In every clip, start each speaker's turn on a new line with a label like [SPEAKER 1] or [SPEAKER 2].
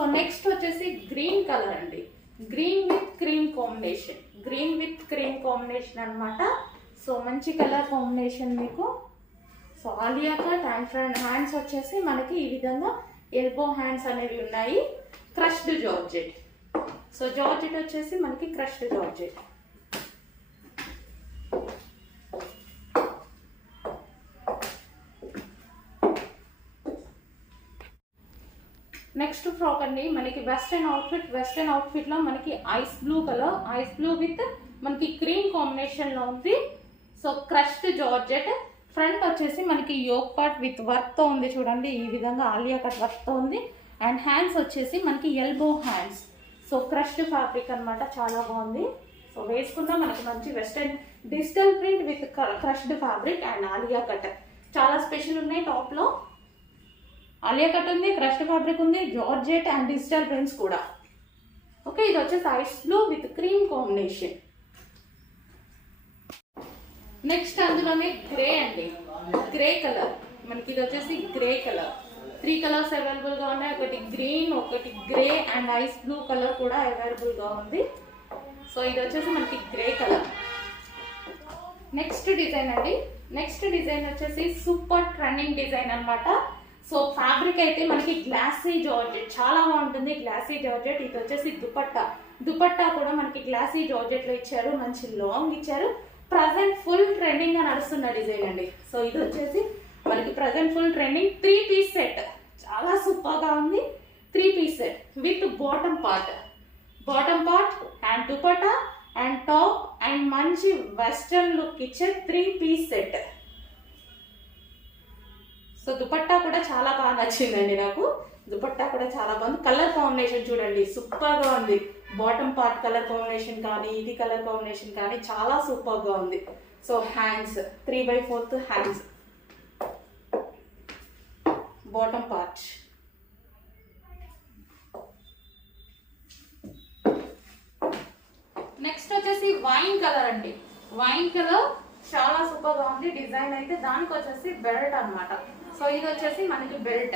[SPEAKER 1] So next వచ్చేసి green colour అండి. Green with cream combination green with cream combination అనమాట so మంచి colour combination మీకు. So Alia cut and front hands వచ్చేసి మనకి ఈ విధంగా ఎల్బో హ్యాండ్స్ అనేవి ఉన్నాయి. క్రష్డ్ జార్జెట్ సో జార్జెట్ వచ్చేసి మనకి క్రష్డ్ జార్జెట్ నెక్స్ట్ ఫ్రాక్ అండి. మనకి వెస్ట్రన్ అవుట్ఫిట్ వెస్ట్రన్ అవుట్ఫిట్లో మనకి ice blue colour ice blue with మనకి క్రీమ్ కాంబినేషన్లో ఉంది. సో క్రష్డ్ జార్జెట్ ఫ్రంట్ వచ్చేసి మనకి యోక్ పార్ట్ విత్ వర్క్తో ఉంది చూడండి. ఈ విధంగా ఆలియా కట్ వర్క్తో ఉంది. అండ్ హ్యాండ్స్ వచ్చేసి మనకి elbow hands so crushed fabric అన్నమాట. చాలా బాగుంది. సో వేసుకున్నా మనకి మంచి western digital print with crushed fabric and Alia cut. చాలా స్పెషల్ ఉన్నాయి టాప్లో లో కట్ ఉంది క్రష్డ్ ఫ్యాబ్రిక్ ఉంది జార్జెట్ అండ్ డిజిటల్ ప్రింట్స్ కూడా. ఓకే ఇది వచ్చేసి ice blue with cream combination next అందులోనే గ్రే అండి. గ్రే కలర్ మనకి ఇది వచ్చేసి గ్రే కలర్ త్రీ కలర్స్ అవైలబుల్గా ఉన్నాయి. ఒకటి గ్రీన్ ఒకటి grey and ice blue colour కూడా అవైలబుల్గా ఉంది. సో ఇది వచ్చేసి మనకి గ్రే కలర్ నెక్స్ట్ డిజైన్ అండి. నెక్స్ట్ డిజైన్ వచ్చేసి సూపర్ ట్రెండింగ్ డిజైన్ అన్నమాట. సో ఫ్యాబ్రిక్ అయితే మనకి గ్లాసీ జార్జెట్ చాలా బాగుంటుంది గ్లాసీ జార్జెట్. ఇది వచ్చేసి దుపట్టా. దుపట్టా కూడా మనకి గ్లాసీ జార్జెట్లో ఇచ్చారు మంచి లాంగ్ ఇచ్చారు. ప్రజెంట్ ఫుల్ ట్రెండింగ్గా నడుస్తున్న డిజైన్ అండి. సో ఇది వచ్చేసి మనకి present full trending three piece set చాలా సూపర్గా ఉంది. Three piece set with bottom part bottom part and dupatta and top and మంచి వెస్ట్రన్ లుక్ ఇచ్చే three piece set so dupatta కూడా చాలా బాగా నచ్చిందండి నాకు. దుపట్టా కూడా చాలా బాగుంది. కలర్ కాంబినేషన్ చూడండి సూపర్గా ఉంది. బాటమ్ పార్ట్ కలర్ కాంబినేషన్ కానీ ఇది కలర్ కాంబినేషన్ కానీ చాలా సూపర్గా ఉంది. So hands three by fourth hands bottom part next వచ్చేసి వైన్ కలర్ అండి. వైన్ కలర్ చాలా సూపర్గా ఉంది. డిజైన్ అయితే దానికి వచ్చేసి బెల్ట్ అన్నమాట. సో ఇది వచ్చేసి మనకి belt.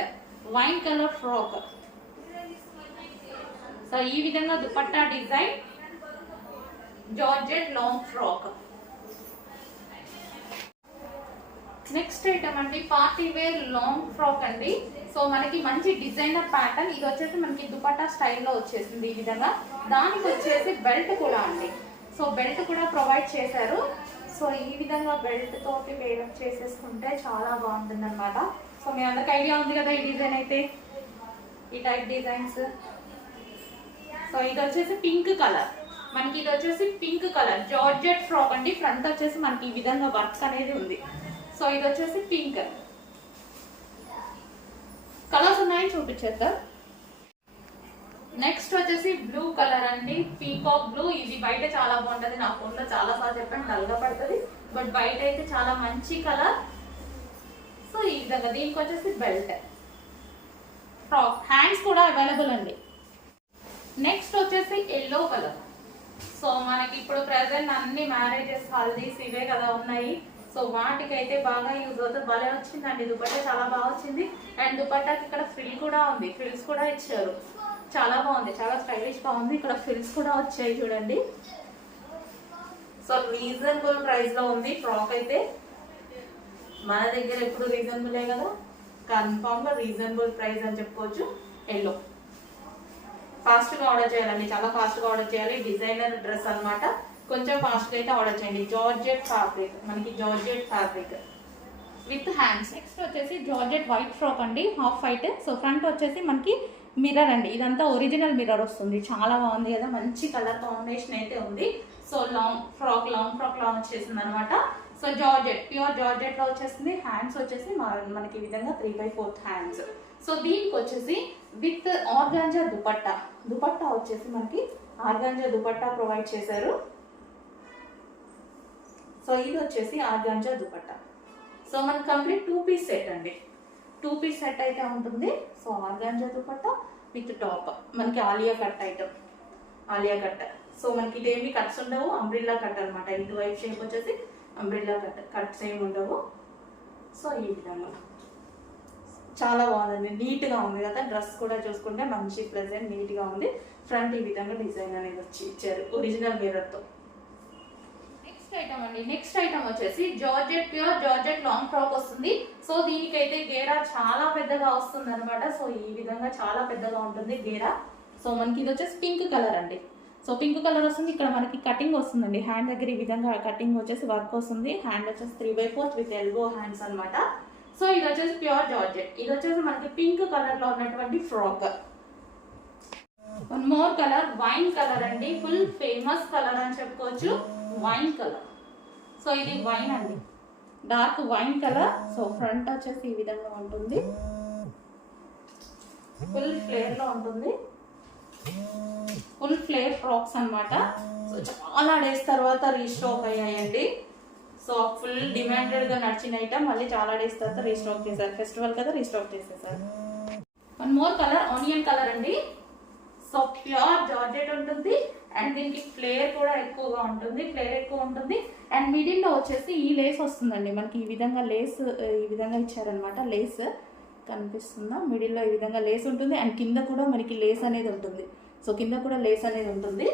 [SPEAKER 1] Wine colour frock so ఈ విధంగా dupatta design georgette long frock next item అండి పార్టీ వేర్ లాంగ్ ఫ్రాక్ అండి. సో మనకి మంచి డిజైనర్ ప్యాటర్న్ ఇది వచ్చేసి మనకి దుపట్టా స్టైల్లో వచ్చేసింది ఈ విధంగా. దానికి వచ్చేసి బెల్ట్ కూడా అండి. సో బెల్ట్ కూడా ప్రొవైడ్ చేశారు. సో ఈ విధంగా బెల్ట్ తోటి పేరప్ చేసేసుకుంటే చాలా బాగుంటుంది అనమాట సో మీ అందరికి ఐడియా ఉంది కదా ఈ డిజైన్ అయితే? ఈ టైప్ డిజైన్స్ సో ఇది వచ్చేసి పింక్ కలర్ మనకి ఇది వచ్చేసి పింక్ కలర్ జార్జెట్ ఫ్రాక్ అండి. ఫ్రంట్ వచ్చేసి మనకి ఈ విధంగా వర్క్ అనేది ఉంది. సో ఇది వచ్చేసి పింక్ కలర్స్ ఉన్నాయని చూపించేద్దాం. నెక్స్ట్ వచ్చేసి బ్లూ కలర్ అండి. పీకాక్ బ్లూ ఇది బయట చాలా బాగుంటుంది. నా ఫోన్లో చాలా సార్లు చెప్పాను. డల్గా పడుతుంది. బట్ బయట అయితే చాలా మంచి కలర్ సో ఈ విధంగా దీనికి వచ్చేసి బెల్ట్ ఫ్రాక్ హ్యాండ్స్ కూడా అవైలబుల్ అండి. నెక్స్ట్ వచ్చేసి ఎల్లో కలర్ సో మనకి ఇప్పుడు ప్రెసెంట్ అన్ని మ్యారేజెస్ హల్దీస్ ఇవే కదా ఉన్నాయి. సో వాటికైతే బాగా యూజ్ అవుతుంది. భలే వచ్చిందండి. దుపట్టా చాలా బాగా వచ్చింది. అండ్ దుపట్టాకి ఇక్కడ ఫ్రిల్ కూడా ఉంది. ఫ్రిల్స్ కూడా ఇచ్చారు. చాలా బాగుంది చాలా స్టైలిష్ ఉంది ఇక్కడ ఫ్రిల్స్ కూడా వచ్చాయి చూడండి. సో రీజనబుల్ ప్రైస్లో ఉంది. ఫ్రాక్ అయితే మన దగ్గర ఎప్పుడు రీజనబులే కదా? కన్ఫామ్గా రీజనబుల్ ప్రైస్ అని చెప్పుకోవచ్చు. ఎల్లో ఫాస్ట్గా ఆర్డర్ చేయాలండి. చాలా ఫాస్ట్గా ఆర్డర్ చేయాలి. డిజైనర్ డ్రెస్ అన్నమాట. కొంచెం ఫాస్ట్గా అయితే ఆర్డర్ చేయండి. జార్జెట్ ఫ్యాబ్రిక్ మనకి georgette fabric with hands next వచ్చేసి జార్జెట్ వైట్ ఫ్రాక్ అండి. హాఫ్ వైట్ సో ఫ్రంట్ వచ్చేసి మనకి మిర్రర్ అండి. ఇదంతా ఒరిజినల్ మిర్రర్ వస్తుంది. చాలా బాగుంది కదా. మంచి కలర్ కాంబినేషన్ అయితే ఉంది. So long frock long frock long వచ్చేసింది అనమాట సో జార్జెట్ ప్యూర్ జార్జెట్లో వచ్చేసింది. హ్యాండ్స్ వచ్చేసి మనకి ఈ విధంగా three by fourth hands so దీనికి వచ్చేసి విత్ ఆర్గాంజా దుపట్టా. దుపట్టా వచ్చేసి మనకి ఆర్గాంజా దుపట్టా ప్రొవైడ్ చేశారు. సో ఇది వచ్చేసి ఆర్గాంజా దుపట్టా. సో మనకి కంప్లీట్ టూ పీస్ సెట్ అండి. టూ పీస్ సెట్ అయితే ఉంటుంది. So organza dupatta with top. మనకి Alia cut item. Alia cut. So మనకి ఇదేమి కట్స్ ఉండవు. అంబ్రిల్లా కట్ అనమాట ఇటు వైపు షేప్ వచ్చేసి అంబ్రిల్లా కట్. కట్స్ ఏమి ఉండవు. సో ఈ విధంగా. చాలా బాగుందండి. నీట్గా ఉంది కదా. డ్రెస్ కూడా చూసుకుంటే మంచి ప్లెజెంట్ నీట్గా ఉంది. ఫ్రంట్ ఈ విధంగా డిజైన్ అనేది వచ్చి ఇచ్చారు. ఒరిజినల్ మిర్రర్తో నెక్స్ట్ ఐటమ్ అండి. నెక్స్ట్ ఐటమ్ వచ్చేసి georgette pure georgette long frock వస్తుంది. సో దీనికైతే గేరా చాలా పెద్దగా వస్తుంది అనమాట సో ఈ విధంగా చాలా పెద్దగా ఉంటుంది గేరా. సో మనకి ఇది వచ్చేసి పింక్ కలర్ అండి. సో పింక్ కలర్ వస్తుంది. ఇక్కడ మనకి కటింగ్ వస్తుందండి. హ్యాండ్ దగ్గర ఈ విధంగా కటింగ్ వచ్చేసి వర్క్ వస్తుంది. హ్యాండ్ వచ్చేసి three by fourth with elbow hands అన్నమాట. సో ఇది వచ్చేసి ప్యూర్ జార్జెట్ ఇది వచ్చేసి మనకి పింక్ కలర్లో ఉన్నటువంటి frock one more colour wine colour అండి. ఫుల్ ఫేమస్ కలర్ అని చెప్పుకోవచ్చు. Wine colour. సో ఇది వైన్ అండి. Dark wine colour. So front వచ్చేసి ఈ విధంగా ఉంటుంది. ఫుల్ ఫ్లేర్లో ఉంటుంది. ఫుల్ ఫ్లేర్ ఫ్రాక్స్ అన్నమాట. సో చాలా డేస్ తర్వాత రీస్టాక్ అయ్యాయండి. సో ఫుల్ డిమాండెడ్గా నడిచిన ఐటమ్ మళ్ళీ చాలా డేస్ తర్వాత రీస్టాక్ చేశారు. ఫెస్టివల్ కదా రీస్టాక్ చేసేసారు. One more colour onion colour అండి. సో ప్యూర్ జార్జెట్ ఉంటుంది. అండ్ దీనికి ఫ్లేర్ కూడా ఎక్కువగా ఉంటుంది. ఫ్లేర్ ఎక్కువ ఉంటుంది. అండ్ మిడిల్లో వచ్చేసి ఈ లేస్ వస్తుందండి. మనకి ఈ విధంగా లేస్ ఈ విధంగా ఇచ్చారనమాట లేస్ కనిపిస్తుందా? మిడిల్లో ఈ విధంగా లేస్ ఉంటుంది. అండ్ కింద కూడా మనకి లేస్ అనేది ఉంటుంది. సో కింద కూడా లేస్ అనేది ఉంటుంది.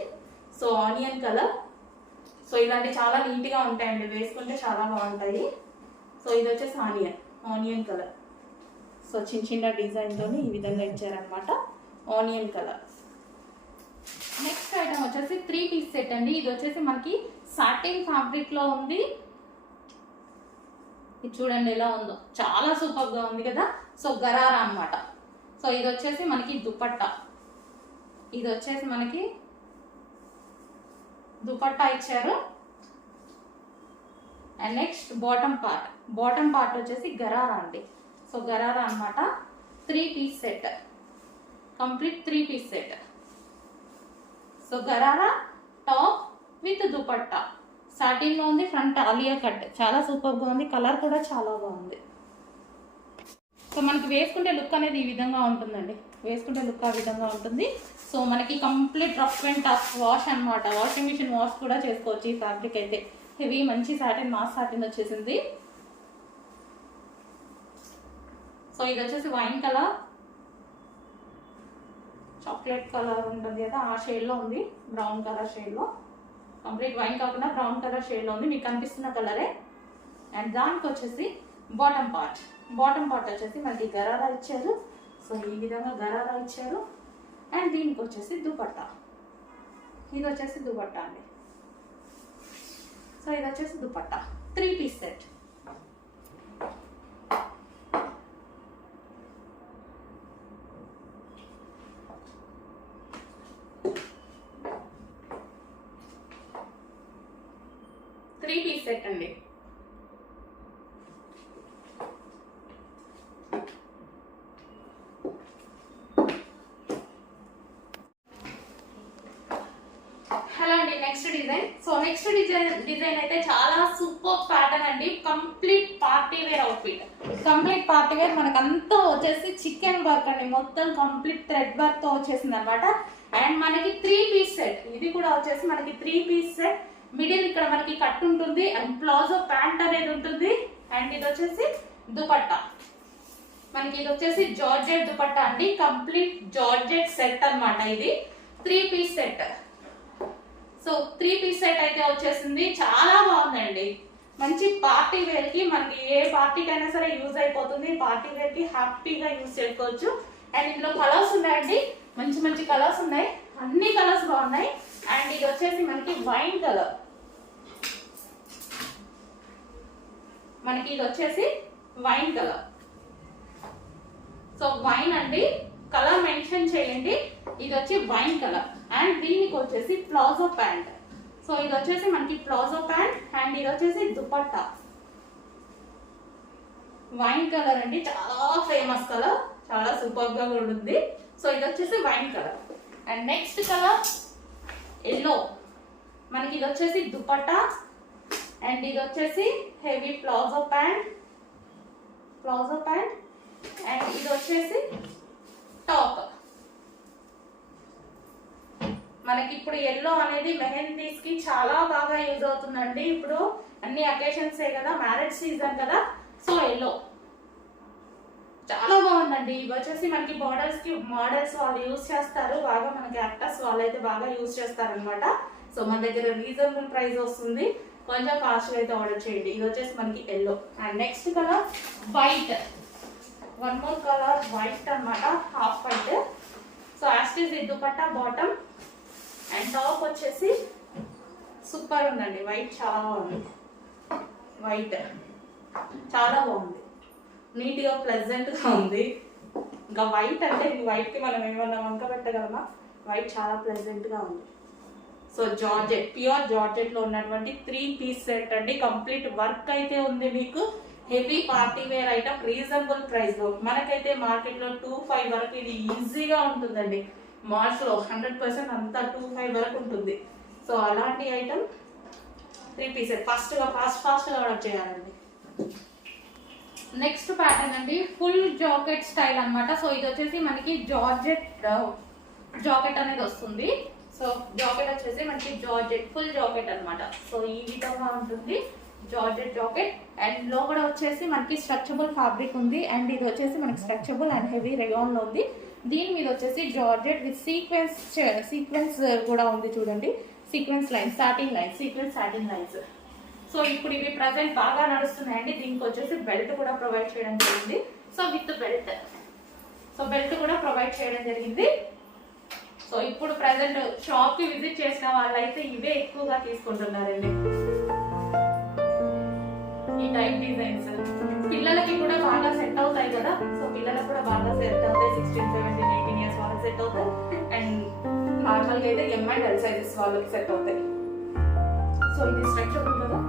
[SPEAKER 1] సో ఆనియన్ కలర్ సో ఇలాంటి చాలా నీట్గా ఉంటాయండి. వేసుకుంటే చాలా బాగుంటాయి. సో ఇది వచ్చేసి ఆనియన్ ఆనియన్ కలర్ సో చిన్న చిన్న డిజైన్తో ఈ విధంగా ఇచ్చారనమాట ఆనియన్ కలర్ నెక్స్ట్ ఐటమ్ వచ్చేసి త్రీ పీస్ సెట్ అండి. ఇది వచ్చేసి మనకి సాటిన్ ఫ్యాబ్రిక్లో ఉంది. ఇది చూడండి ఎలా ఉందో. చాలా సూపర్గా ఉంది కదా? సో గరారా అన్నమాట. సో ఇది వచ్చేసి మనకి దుపట్టా. ఇది వచ్చేసి మనకి దుపట్టా ఇచ్చారు. And next bottom part bottom part వచ్చేసి గరారా అండి. సో గరారా అన్నమాట. Three piece set complete three piece set so gharara top with dupatta. సాటిన్లో ఉంది ఫ్రంట్ ఆలియా కట్. చాలా సూపర్గా ఉంది కలర్ కూడా చాలా బాగుంది. సో మనకి వేసుకుంటే లుక్ అనేది ఈ విధంగా ఉంటుందండి. వేసుకుంటే లుక్ ఆ విధంగా ఉంటుంది. సో మనకి complete rough and tough wash అన్నమాట. వాషింగ్ మిషన్ వాష్ కూడా చేసుకోవచ్చు ఈ ఫ్యాబ్రిక్ అయితే. హెవీ మంచి సాటిన్ మాస్ సాటిన్ వచ్చేసింది. సో ఇది వచ్చేసి వైన్ కలర్. చాక్లెట్ కలర్ ఉంటుంది కదా ఆ షేడ్లో ఉంది. బ్రౌన్ కలర్ షేడ్లో. కంప్లీట్ వైన్ కాకుండా బ్రౌన్ కలర్ షేడ్లో ఉంది. మీకు కనిపిస్తున్న కలరే. అండ్ దానికి వచ్చేసి బాటమ్ పార్ట్. బాటమ్ పార్ట్ వచ్చేసి మనకి గరారా ఇచ్చారు. సో ఈ విధంగా గరారా ఇచ్చారు. అండ్ దీనికి వచ్చేసి దుపట్టా. ఇది వచ్చేసి దుపట్టా అండి. సో ఇది వచ్చేసి dupatta. Three piece set three piece set అండి. హలో అండి next design so next design design అయితే చాలా సూపర్ ప్యాటర్న్ అండి. Complete party wear outfit complete party wear మనకు అంతా వచ్చేసి చికెన్ వర్క్ అండి. మొత్తం కంప్లీట్ థ్రెడ్ వర్క్తో వచ్చేసింది అనమాట అండ్ మనకి త్రీ పీస్ సెట్ ఇది కూడా వచ్చేసి మనకి త్రీ పీస్ సెట్ మిడిల్ ఇక్కడ మనకి కట్ ఉంటుంది అండ్ ప్లాజో ప్యాంట్ అనేది ఉంటుంది. అండ్ ఇది వచ్చేసి దుపట్టా. మనకి ఇది వచ్చేసి జార్జెట్ దుపట్టా అండి. కంప్లీట్ జార్జెట్ సెట్ అనమాట ఇది. Three piece set. So three piece set అయితే వచ్చేసింది. చాలా బాగుందండి. మంచి పార్టీ వేర్కి మనకి ఏ పార్టీకి అయినా సరే యూజ్ అయిపోతుంది. పార్టీ వేర్కి హ్యాపీగా యూజ్ చేసుకోవచ్చు. అండ్ ఇందులో కలర్స్ ఉన్నాయండి. మంచి మంచి కలర్స్ ఉన్నాయి. అన్ని కలర్స్ బాగున్నాయి. అండ్ ఇది వచ్చేసి మనకి వైన్ కలర్. మనకి ఇది వచ్చేసి వైన్ కలర్ సో వైన్ అండి కలర్ మెన్షన్ చేయండి. ఇది వచ్చి వైన్ కలర్ అండ్ దీనికి వచ్చేసి ప్లాజో ప్యాంట్. సో ఇది వచ్చేసి మనకి ప్లాజో ప్యాంట్. అండ్ ఇది వచ్చేసి దుపట్టా. వైన్ కలర్ అండి చాలా ఫేమస్ కలర్ చాలా సూపర్గా కూడా ఉంది. సో ఇది వచ్చేసి wine colour and next colour yellow మనకి ఇది వచ్చేసి దుపట్టా. అండ్ ఇది వచ్చేసి heavy palazzo pant palazzo pant and ఇది వచ్చేసి టాప్ మనకి ఇప్పుడు ఎల్లో అనేది మెహందీస్కి చాలా బాగా యూజ్ అవుతుందండి. ఇప్పుడు అన్ని అకేషన్స్ కదా మ్యారేజ్ సీజన్ కదా. సో ఎల్లో చాలా బాగుందండి. ఇవి వచ్చేసి మనకి బార్డర్స్కి మోడల్స్ వాళ్ళు యూస్ చేస్తారు. బాగా మనకి యాక్టర్స్ వాళ్ళు అయితే బాగా యూజ్ చేస్తారు అనమాట సో మన దగ్గర రీజనబుల్ ప్రైస్ వస్తుంది. కొంచెం కాస్ట్ అయితే ఆర్డర్ చేయండి. ఇది వచ్చేసి మనకి yellow and next colour white one more colour white అన్నమాట. హాఫ్ వైట్ సో యాస్టీస్ ఇది దుపట్టా బాటమ్ అండ్ టాప్ వచ్చేసి సూపర్ ఉందండి. వైట్ చాలా బాగుంది. వైట్ చాలా బాగుంది. నీట్గా ప్లెజెంట్గా ఉంది. ఇంకా వైట్ అంటే ఇది వైట్కి మనం ఏమన్నా వంక పెట్టగలమా? వైట్ చాలా ప్లెజెంట్గా ఉంది. సో జార్జెట్ ప్యూర్ జార్జెట్లో ఉన్నటువంటి త్రీ పీస్ సెట్ అండి. కంప్లీట్ వర్క్ అయితే ఉంది మీకు. Heavy party wear item reasonable ప్రైస్లో. మనకైతే మార్కెట్లో టూ ఫైవ్ వరకు ఇది ఈజీగా ఉంటుందండి. మార్చ్లో హండ్రెడ్ పర్సెంట్ అంతా టూ ఫైవ్ వరకు ఉంటుంది. సో అలాంటి ఐటమ్ త్రీ పీస్ ఫాస్ట్గా ఫాస్ట్ ఫాస్ట్గా ఆర్డర్ చేయాలండి. నెక్స్ట్ ప్యాటర్న్ అండి. ఫుల్ జాకెట్ స్టైల్ అనమాట సో ఇది వచ్చేసి మనకి జార్జెట్ uh, జాకెట్ అనేది వస్తుంది. సో జాకెట్ వచ్చేసి మనకి జార్జెట్ ఫుల్ జాకెట్ అనమాట సో ఈ విధంగా ఉంటుంది జార్జెట్ జాకెట్. అండ్ లోపల వచ్చేసి మనకి స్ట్రక్చబుల్ ఫ్యాబ్రిక్ ఉంది. అండ్ ఇది వచ్చేసి మనకి స్ట్రక్చబుల్ అండ్ హెవీ రేగాన్ ఉంది. దీని మీద వచ్చేసి జార్జెట్ విత్ సీక్వెన్స్ సీక్వెన్స్ కూడా ఉంది చూడండి. Sequence lines starting lines sequence starting lines. So ఇప్పుడు ఇవి ప్రజెంట్ బాగా నడుస్తున్నాయండి. దీనికి వచ్చేసి బెల్ట్ కూడా ప్రొవైడ్ చేయడం జరిగింది. So with belt. So belt కూడా ప్రొవైడ్ చేయడం జరిగింది. సో ఇప్పుడు ప్రజెంట్ షాప్కి విజిట్ చేసిన వాళ్ళైతే ఇవే ఎక్కువగా తీసుకుంటున్నారండి. ఈ టైప్ డిజైన్స్ పిల్లలకి కూడా బాగా సెట్ అవుతాయి కదా? సో పిల్లలకు కూడా బాగా సెట్ అవుతాయి. సిక్స్టీన్ సెవెంటీన్ ఎయిటీన్ ఇయర్స్ వాళ్ళకి సెట్ అవుతాయి. అండ్ నార్మల్గా అయితే ఎం అండ్ ఎల్ సైజెస్ వాళ్ళకి సెట్ అవుతాయి. సో ఇది స్ట్రక్చర్ కదా